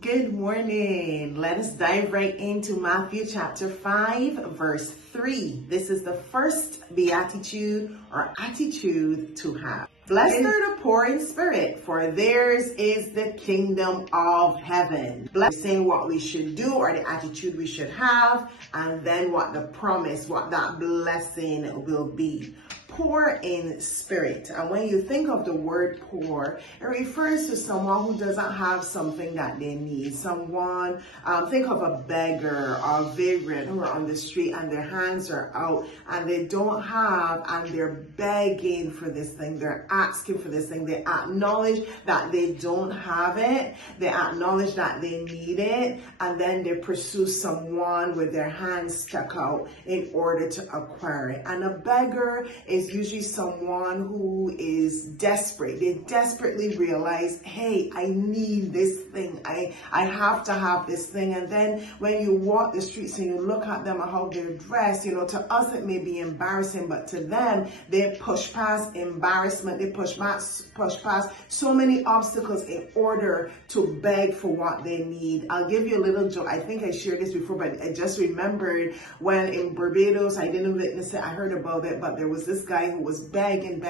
Good morning. Let us dive right into Matthew chapter 5, verse 3. This is the first beatitude or attitude to have. Blessed are the poor in spirit, for theirs is the kingdom of heaven. Blessed, saying what we should do or the attitude we should have, and then what the promise, what that blessing will be. Poor in spirit. And when you think of the word poor, it refers to someone who doesn't have something that they need. Someone, think of a beggar or a vagrant who are on the street and their hands are out and they don't have, and they're begging for this thing. They're asking for this thing. They acknowledge that they don't have it. They acknowledge that they need it. And then they pursue someone with their hands stuck out in order to acquire it. And a beggar is usually someone who is desperate. They desperately realize, hey, I need this thing. I have to have this thing. And then when you walk the streets and you look at them and how they're dressed, to us it may be embarrassing, but to them, they push past embarrassment. They push past so many obstacles in order to beg for what they need. I'll give you a little joke. I think I shared this before, but I just remembered when in Barbados, I didn't witness it, I heard about it, but there was this guy who was begging,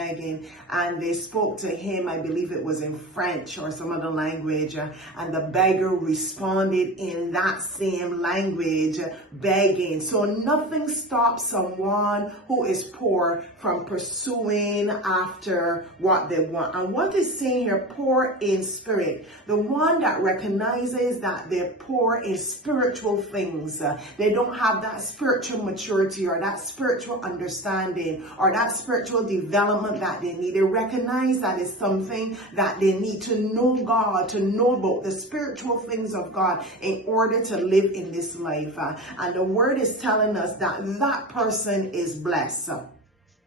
and they spoke to him, I believe it was in French or some other language, and the beggar responded in that same language, begging. So nothing stops someone who is poor from pursuing after what they want. And what is saying here, poor in spirit, the one that recognizes that they're poor in spiritual things. They don't have that spiritual maturity or that spiritual understanding or that spiritual development that they need. They recognize that it's something that they need to know God, to know about the spiritual things of God in order to live in this life. And the word is telling us that that person is blessed.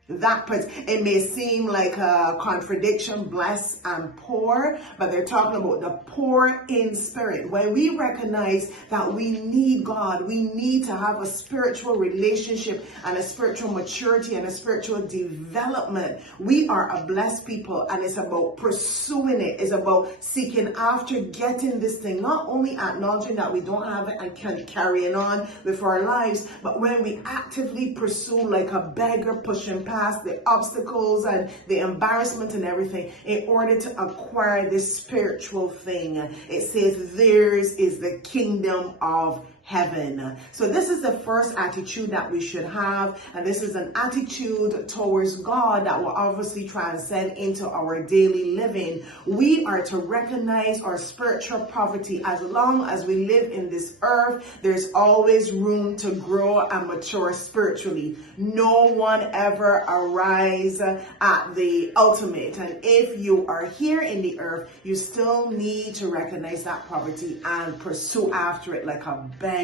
That person, it may seem like a contradiction, blessed and poor, but they're talking about the poor in spirit. When we recognize that we need God, we need to have a spiritual relationship and a spiritual maturity and a spiritual development, we are a blessed people, and it's about pursuing it. It's about seeking after getting this thing, not only acknowledging that we don't have it and carrying on with our lives, but when we actively pursue like a beggar pushing past the obstacles and the embarrassment and everything in order to acquire this spiritual thing. It says theirs is the kingdom of heaven. So this is the first attitude that we should have, and this is an attitude towards God that will obviously transcend into our daily living. We are to recognize our spiritual poverty. As long as we live in this earth, there's always room to grow and mature spiritually. No one ever arrives at the ultimate, and if you are here in the earth, you still need to recognize that poverty and pursue after it like a beggar.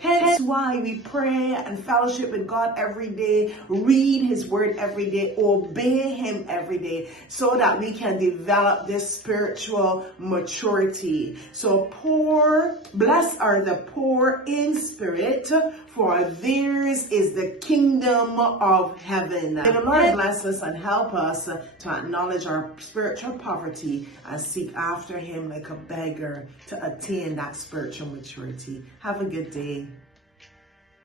Hence why we pray and fellowship with God every day, read his word every day, obey him every day, so that we can develop this spiritual maturity. So blessed are the poor in spirit, for theirs is the kingdom of heaven. May the Lord bless us and help us to acknowledge our spiritual poverty and seek after him like a beggar to attain that spiritual maturity. Have a good day.